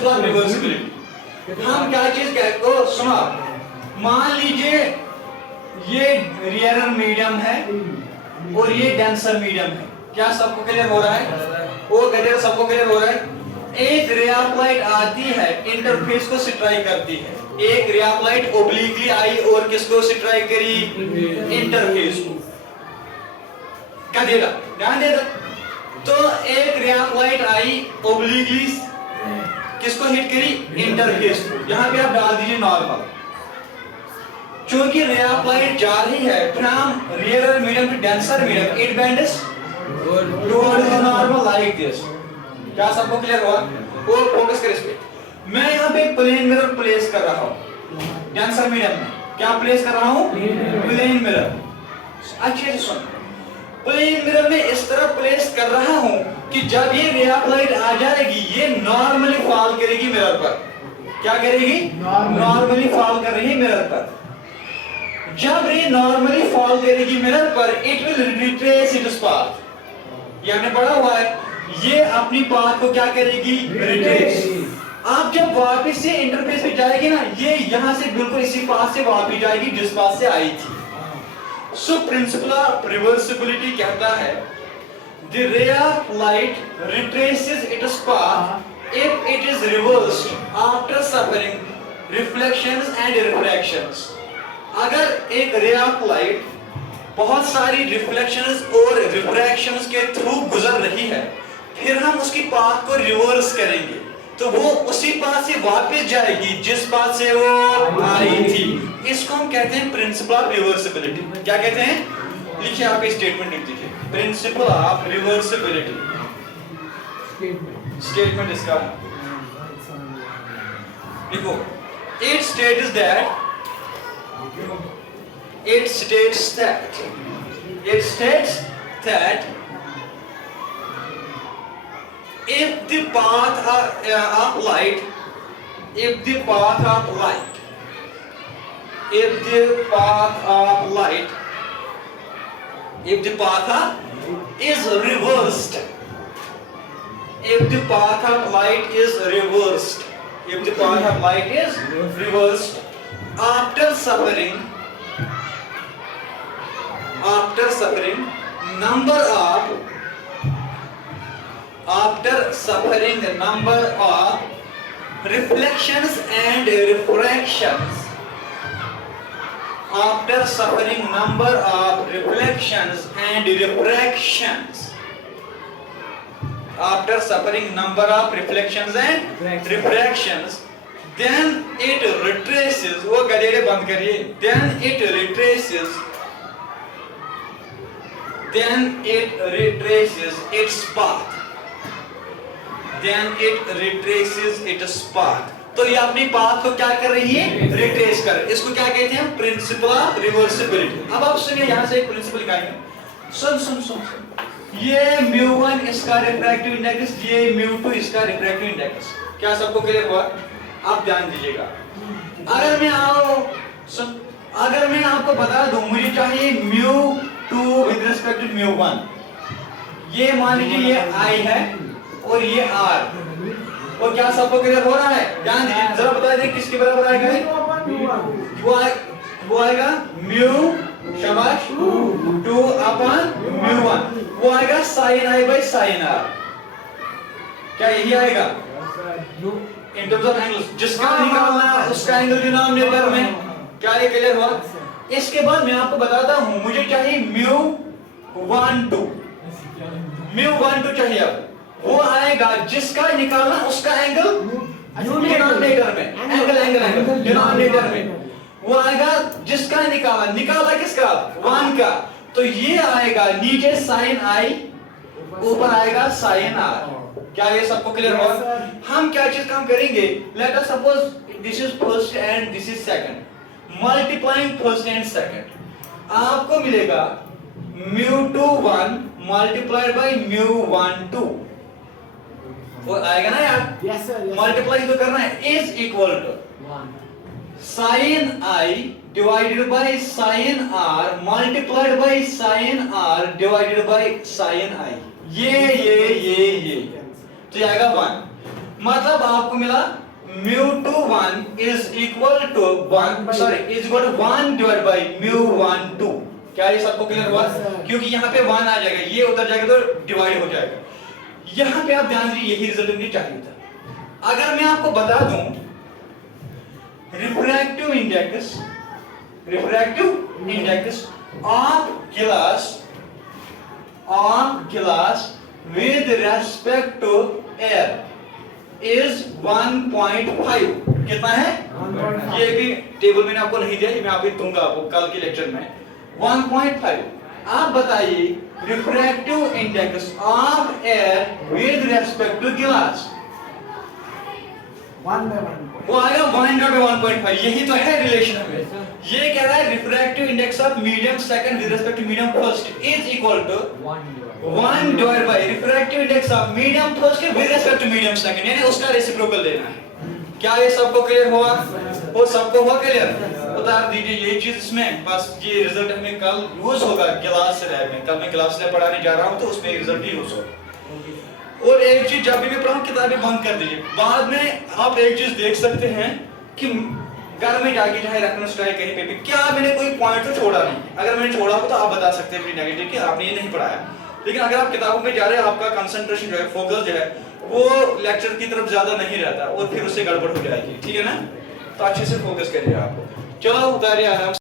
Principle of reversibility. हम क्या चीज कहते हो, सुनो, मान लीजिए ये रियर मीडियम है और ये डेंसर मीडियम है। क्या सबको क्लियर हो रहा है? वो गधे सबको क्लियर हो रहा है? एक रे ऑफ लाइट आती है, इंटरफेस को स्ट्राइक करती है। एक रे ऑफ लाइट ओब्लिकली आई और किसको स्ट्राइक करी? इंटरफेस को। क्या देगा? ध्यान देगा। तो एक रे ऑफ लाइट आई ओब्लिकली किसको हिट करी? इंटरफेस को। यहां पे आप डाल दीजिए नॉर्मल। चूंकि रे ऑफ लाइट जा रही है from rare medium to denser medium, it bends towards the normal like this. क्या सबको क्लियर हुआ? और फोकस कर इस पे। मैं यहाँ पे प्लेन मिरर प्लेस कर रहा हूँ डेंसर मीडियम में। क्या प्लेस कर रहा हूँ? Plane mirror. अच्छे से सुन, प्लेन मिरर में इस तरह प्लेस कर रहा हूँ कि जब ये रे ऑफ लाइट आ जाएगी ये नॉर्मली फॉल करेगी मिरर पर। क्या करेगी? नॉर्मली फॉल कर रही है मिरर पर। जब ये नॉर्मली फॉल करेगी मिरर पर, it will retrace its path. ये हमने पढ़ा हुआ है, ये अपनी पाथ को क्या करेगी? रिट्रेस। आप जब वापस से इंटरफेस पे जाएगी ना, ये यहां से बिल्कुल इसी पाथ से वापस जाएगी जिस पाथ से आई थी। सो प्रिंसिपल ऑफ रिवर्सिबिलिटी कहता है the ray of light retraces its path if it is reversed after suffering reflections and refractions. अगर एक रे ऑफ लाइट बहुत सारी रिफ्लेक्शंस और रिफ्रैक्शंस के थ्रू गुजर रही है, फिर हम उसकी पाथ को रिवर्स करेंगे तो वो उसी पाथ से वापस जाएगी जिस पाथ से वो आई थी। इसको हम कहते हैं प्रिंसिपल ऑफ रिवर्सिबिलिटी। क्या कहते हैं? लिखिए, आप स्टेटमेंट लिख दीजिए, प्रिंसिपल ऑफ रिवर्सिबिलिटी। स्टेटमेंट इसका लिखो। It states that if the path of light is reversed, after suffering number of reflections and refractions, after suffering number of reflections and refractions, after suffering number of reflections and refractions, then it retraces, वो गधेड़े बंद करिए, then it retraces its path, तो ये अपनी path को क्या कर रही है? रिट्रेस कर। इसको क्या कहते हैं? Principle of reversibility. अब आप सुनिए, यहां से एक प्रिंसिपल निकालेंगे। सुन, ये μ1 इसका रिफ्रैक्टिव इंडेक्स, ये μ2 इसका रिफ्रैक्टिव इंडेक्स। क्या सबको क्लियर हुआ? आप ध्यान दीजिएगा। अगर मैं आपको बता दूं, मुझे चाहिए μ2 विद रिस्पेक्ट टू μ1। ये मान लीजिए ये I है और ये R, और क्या सबको क्लियर हो रहा है? ध्यान दीजिए, जरा बता दीजिए किसके बराबर आएगा? वो आएगा म्यू, शाबाश, 2 अपॉन μ1, वो आएगा sin I by sin R। क्या यही आएगा? इन टर्म्स ऑफ एंगल्स, जिसका निकालना है उसका एंगल डिनोमिनेटर में। क्या ये क्लियर हुआ? इसके बाद मैं आपको बताता हूं, मुझे चाहिए μ12 चाहिए। अब वो आएगा जिसका निकालना उसका एंगल डिनोमिनेटर में, एंगल डिनोमिनेटर में। वो आएगा जिसका निकाला किसका? 1 का। तो ये आएगा नीचे sin I, ऊपर आएगा sin R। क्या ये सबको क्लियर हुआ? हम क्या चीज काम करेंगे? Let us suppose this is first and this is second, multiplying first and second, आपको मिलेगा μ21 मल्टीप्लाइड बाय μ12। वो आएगा ना यार? Yes sir. मल्टीप्लाई तो करना है। Is equal to sin I divided by sin R multiplied by sin R divided by sin I। ये तो आएगा 1। मतलब आपको मिला μ21 is equal to 1 sorry is equal to 1 divide by μ12। क्या ये सबको क्लियर हुआ? क्योंकि यहाँ पे 1 आ जाएगा, ये उधर जाएगा तो डिवाइड हो जाएगा। यहाँ पे आप ध्यान दीजिए, यही रिजल्ट मुझे चाहिए था। अगर मैं आपको बता दूं रिफ्रैक्टिव इंडेक्स ऑफ गिलास with respect to air is 1.5। कितना है? ये भी टेबल मैंने आपको नहीं दिया, ये मैं आपको दूंगा आपको कल के लेक्चर में। 1.5। आप बताइए refractive index of air with respect to glass, वो आएगा 1.5। यही तो है रिलेशन में। ये कह रहा है refractive index of medium second with respect to medium first is equal to 1 divide by refractive index of medium first with respect to medium second, यानी उसका रेसिप्रोकल लेना है। क्या ये सबको क्लियर हुआ? वो सबको हुआ क्लियर? उतार दीजिए ये चीज इसमें, बस ये रिजल्ट हमें कल यूज होगा क्लास लैब में। कल मैं क्लास लैब पढ़ाने जा रहा हूं तो उसमें रिजल्ट ही यूज होगा। और एक चीज, जब भी मैं पढ़ाऊं किताबें बंद कर दीजिए। बाद में आप एक चीज देख सकते हैं कि घर में जाके चाहे रेफरेंस चाहे कहीं पे भी, क्या मैंने कोई पॉइंट तो छोड़ा नहीं। अगर मैंने छोड़ा हो तो आप बता सकते हैं नेगेटिव कि आपने ये नहीं पढ़ाया। लेकिन अगर आप किताबों में जा रहे हैं, आपका कंसंट्रेशन जो है, फोकस जो है, वो लेक्चर की तरफ ज्यादा नहीं रहता और फिर उससे गड़बड़ हो जाएगी। ठीक है ना? तो अच्छे से फोकस करिए आप। चलो उतारिए आराम से।